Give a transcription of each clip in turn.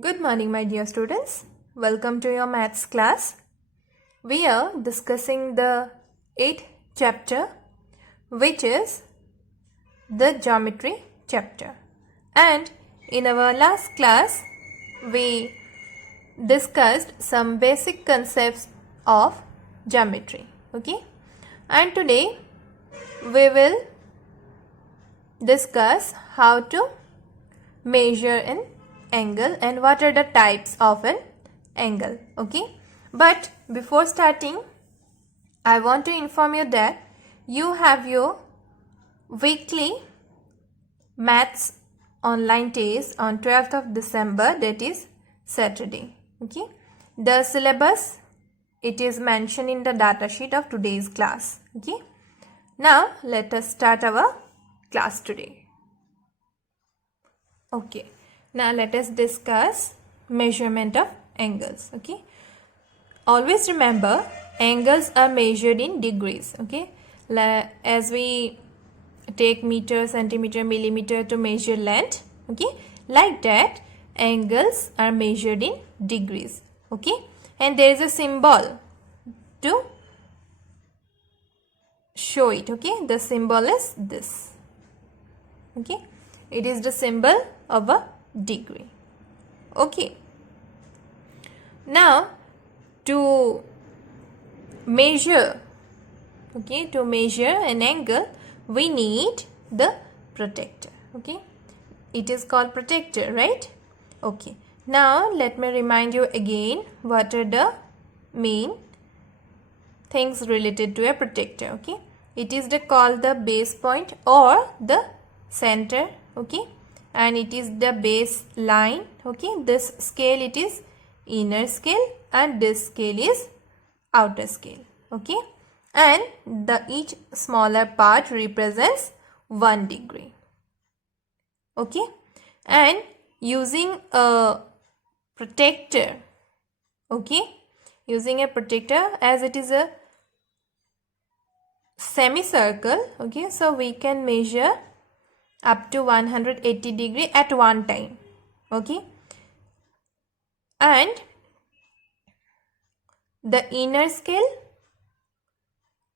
Good morning, my dear students. Welcome to your maths class. We are discussing the 8th chapter, which is the geometry chapter. And in our last class, we discussed some basic concepts of geometry. Okay? And today, we will discuss how to measure an angle and what are the types of an angle. Okay, but before starting, I want to inform you that you have your weekly maths online test on 12th of December, that is Saturday. Okay, the syllabus, it is mentioned in the data sheet of today's class. Okay, now let us start our class today. Okay, now let us discuss measurement of angles. Okay, always remember angles are measured in degrees. Okay, as we take meter, centimeter, millimeter to measure length. Okay, like that angles are measured in degrees. Okay, and there is a symbol to show it. Okay, the symbol is this. Okay, it is the symbol of a degree. Okay, now to measure an angle, we need the protractor. Okay, it is called protractor, right? Okay, now let me remind you again what are the main things related to a protractor. Okay, it is called the base point or the center. Okay, and it is the base line. Okay, this scale, it is inner scale and this scale is outer scale. Okay, and the each smaller part represents 1 degree. Okay, and using a protractor, as it is a semicircle, okay, so we can measure up to 180 degree at one time. Okay, and the inner scale,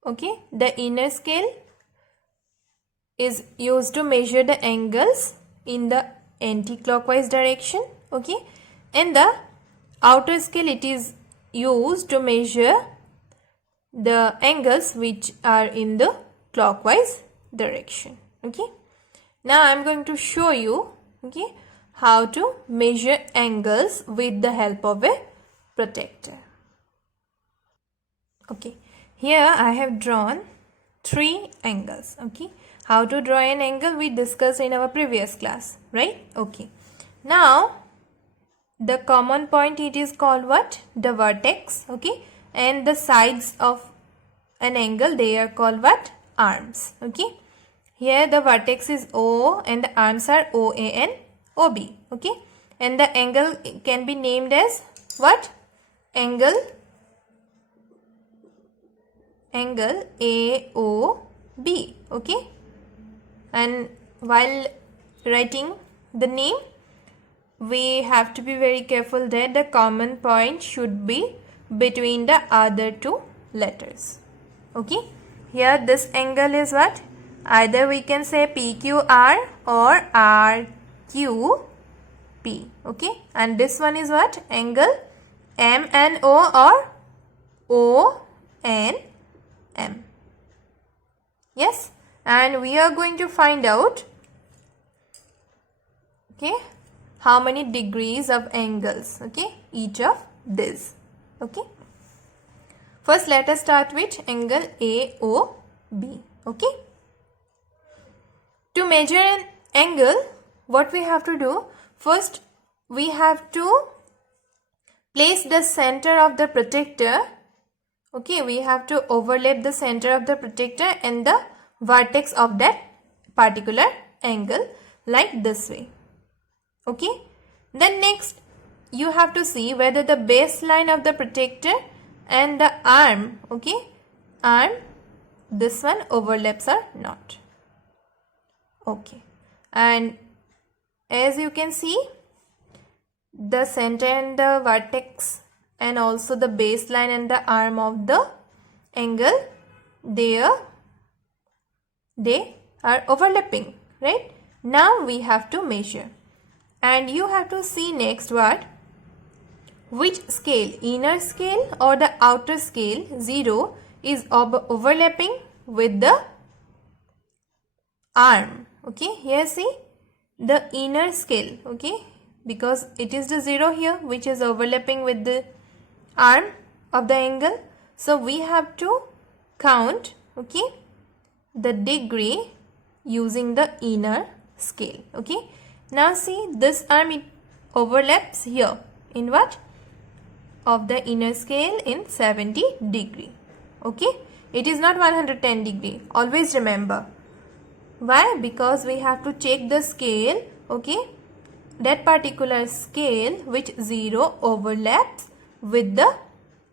the inner scale is used to measure the angles in the anti-clockwise direction. Okay, and the outer scale, it is used to measure the angles which are in the clockwise direction. Okay, now I am going to show you how to measure angles with the help of a protractor. Okay, here I have drawn 3 angles. Okay, how to draw an angle we discussed in our previous class, right? Okay, now the common point, it is called what? The vertex. Okay, and the sides of an angle, they are called what? Arms. Okay, here the vertex is O and the arms are OA and OB. Okay, and the angle can be named as what? Angle AOB. Okay, and while writing the name, we have to be very careful that the common point should be between the other 2 letters. Okay, here this angle is what? Either we can say PQR or RQP. Okay, and this one is what? Angle MNO or ONM. Yes, and we are going to find out how many degrees of angles each of this. Okay, first let us start with angle AOB. Okay, to measure an angle, what we have to do? First, we have to place the center of the protractor. Okay, we have to overlap the center of the protractor and the vertex of that particular angle like this way. Okay, then next you have to see whether the baseline of the protractor and the arm, this one overlaps or not. Okay, and as you can see, the center and the vertex and also the baseline and the arm of the angle, they are overlapping, right? Now we have to measure, and you have to see next what, which scale, inner scale or the outer scale 0 is overlapping with the arm. Okay, here see the inner scale, okay, because it is the 0 here which is overlapping with the arm of the angle. So we have to count, okay, the degree using the inner scale. Okay, now see this arm, it overlaps here in what, of the inner scale in 70 degree. Okay, it is not 110 degree, always remember. Why? Because we have to check the scale, okay, that particular scale which 0 overlaps with the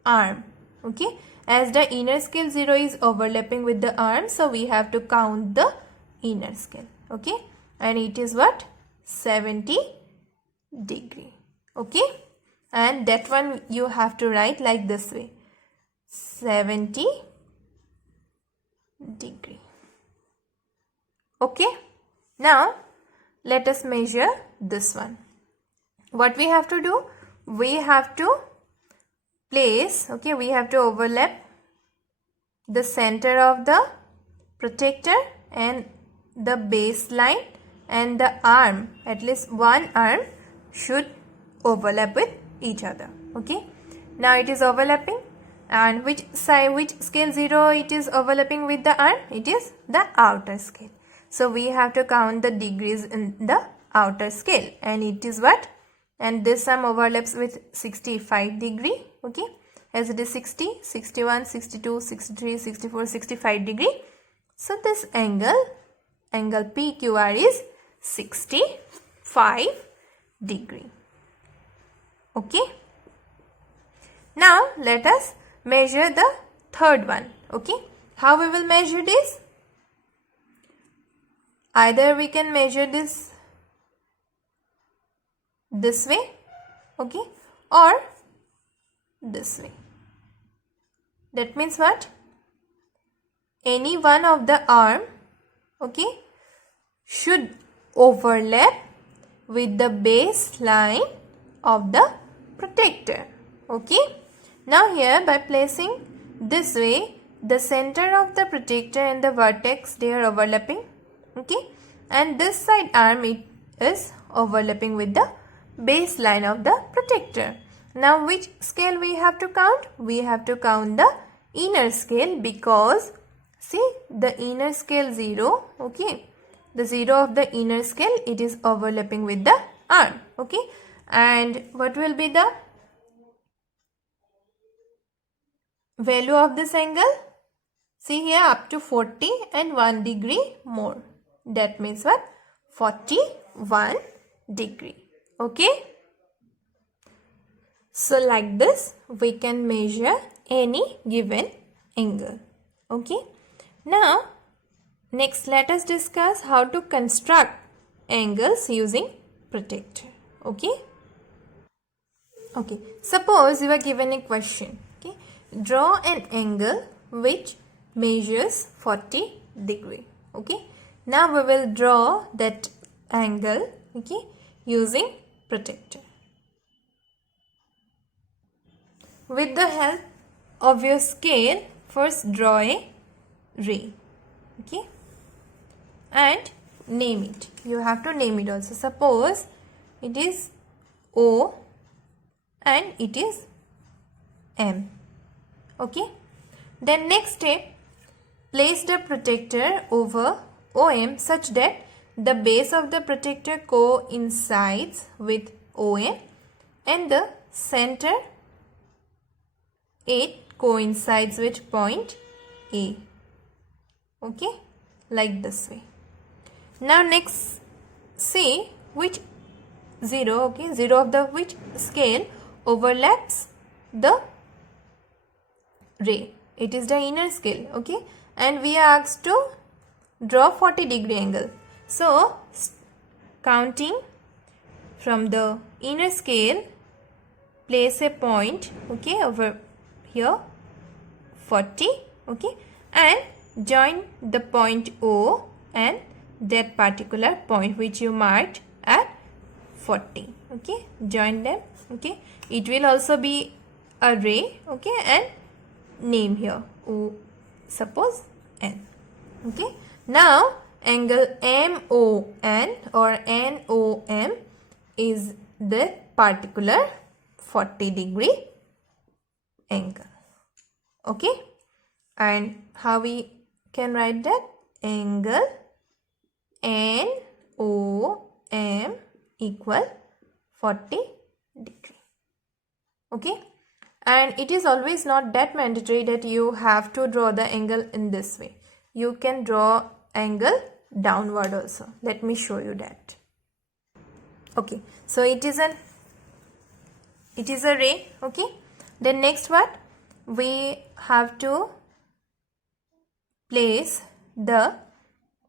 arm. Okay, as the inner scale 0 is overlapping with the arm, so we have to count the inner scale. Okay, and it is what, 70 degree. Okay, and that one you have to write like this way, 70 degree. Okay, now let us measure this one. What we have to do, we have to place, okay, we have to overlap the center of the protector and the baseline and the arm, at least one arm should overlap with each other. Okay, now it is overlapping, and which side, which scale 0 it is overlapping with the arm, it is the outer scale. So we have to count the degrees in the outer scale, and it is what, and this arm overlaps with 65 degree. Okay, as it is 60, 61, 62, 63, 64, 65 degree. So this angle PQR is 65 degree. Okay, now let us measure the third one. Okay, how we will measure this? Either we can measure this way, okay, or this way. That means what? Any one of the arm, okay, should overlap with the baseline of the protector. Okay, now here by placing this way, the center of the protector and the vertex, they are overlapping. Okay, and this side arm, it is overlapping with the baseline of the protector. Now which scale we have to count? We have to count the inner scale, because see the inner scale 0, okay, the 0 of the inner scale, it is overlapping with the arm. Okay, and what will be the value of this angle? See here, up to 40 and 1 degree more. That means what? 41 degree. Okay, so like this we can measure any given angle. Okay, now next let us discuss how to construct angles using protector. Okay, suppose you are given a question. Okay, draw an angle which measures 40 degree. Okay, now we will draw that angle, okay, using protector. With the help of your scale, first draw a ray, okay, and name it. You have to name it also. Suppose it is O and it is M. Okay, then next step, place the protector over OM such that the base of the protector coincides with OM and the center, it coincides with point A. Okay, like this way. Now next, see which 0, okay, 0 of the which scale overlaps the ray. It is the inner scale. Okay, and we are asked to draw 40 degree angle. So counting from the inner scale, place a point, okay, over here 40, okay, and join the point O and that particular point which you marked at 40, okay, join them, okay. It will also be a ray, okay, and name here O, suppose N, okay. Now angle MON or NOM is the particular 40-degree angle, okay. And how we can write that? Angle NOM equal 40 degree, okay. And it is always not that mandatory that you have to draw the angle in this way. You can draw angle downward also. Let me show you that. Okay, so it is a ray, okay. Then next what? We have to place the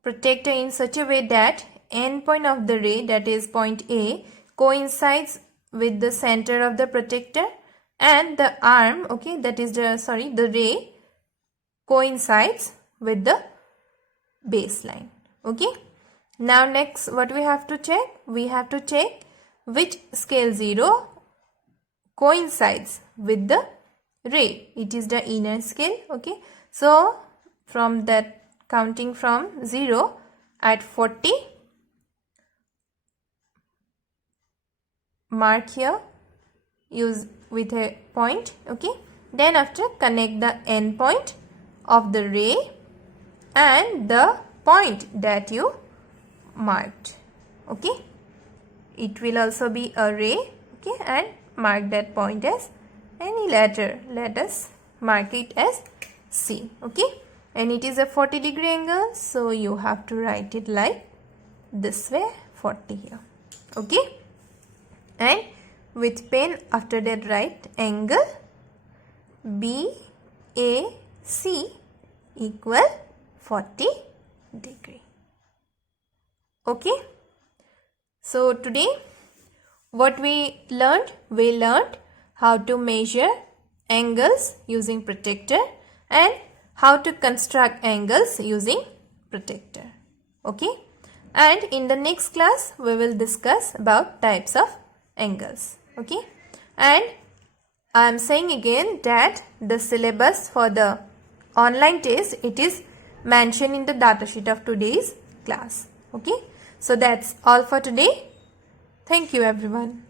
protector in such a way that end point of the ray, that is point A, coincides with the center of the protector, and the arm, okay, that is the ray coincides with the baseline, okay. Now next what we have to check? We have to check which scale 0 coincides with the ray. It is the inner scale, okay. So from that, counting from 0 at 40, mark here, use with a point, okay. Then after, connect the end point of the ray and the point that you marked, okay. It will also be a ray, okay, and mark that point as any letter. Let us mark it as C, okay. And it is a 40-degree angle, so you have to write it like this way, 40 here, okay. And with pen, after that write angle BAC equal 40 degree, okay. So today what we learned how to measure angles using protector and how to construct angles using protector, okay. And in the next class we will discuss about types of angles, okay. And I am saying again that the syllabus for the online test, it is mentioned in the datasheet of today's class, okay. So that's all for today. Thank you everyone.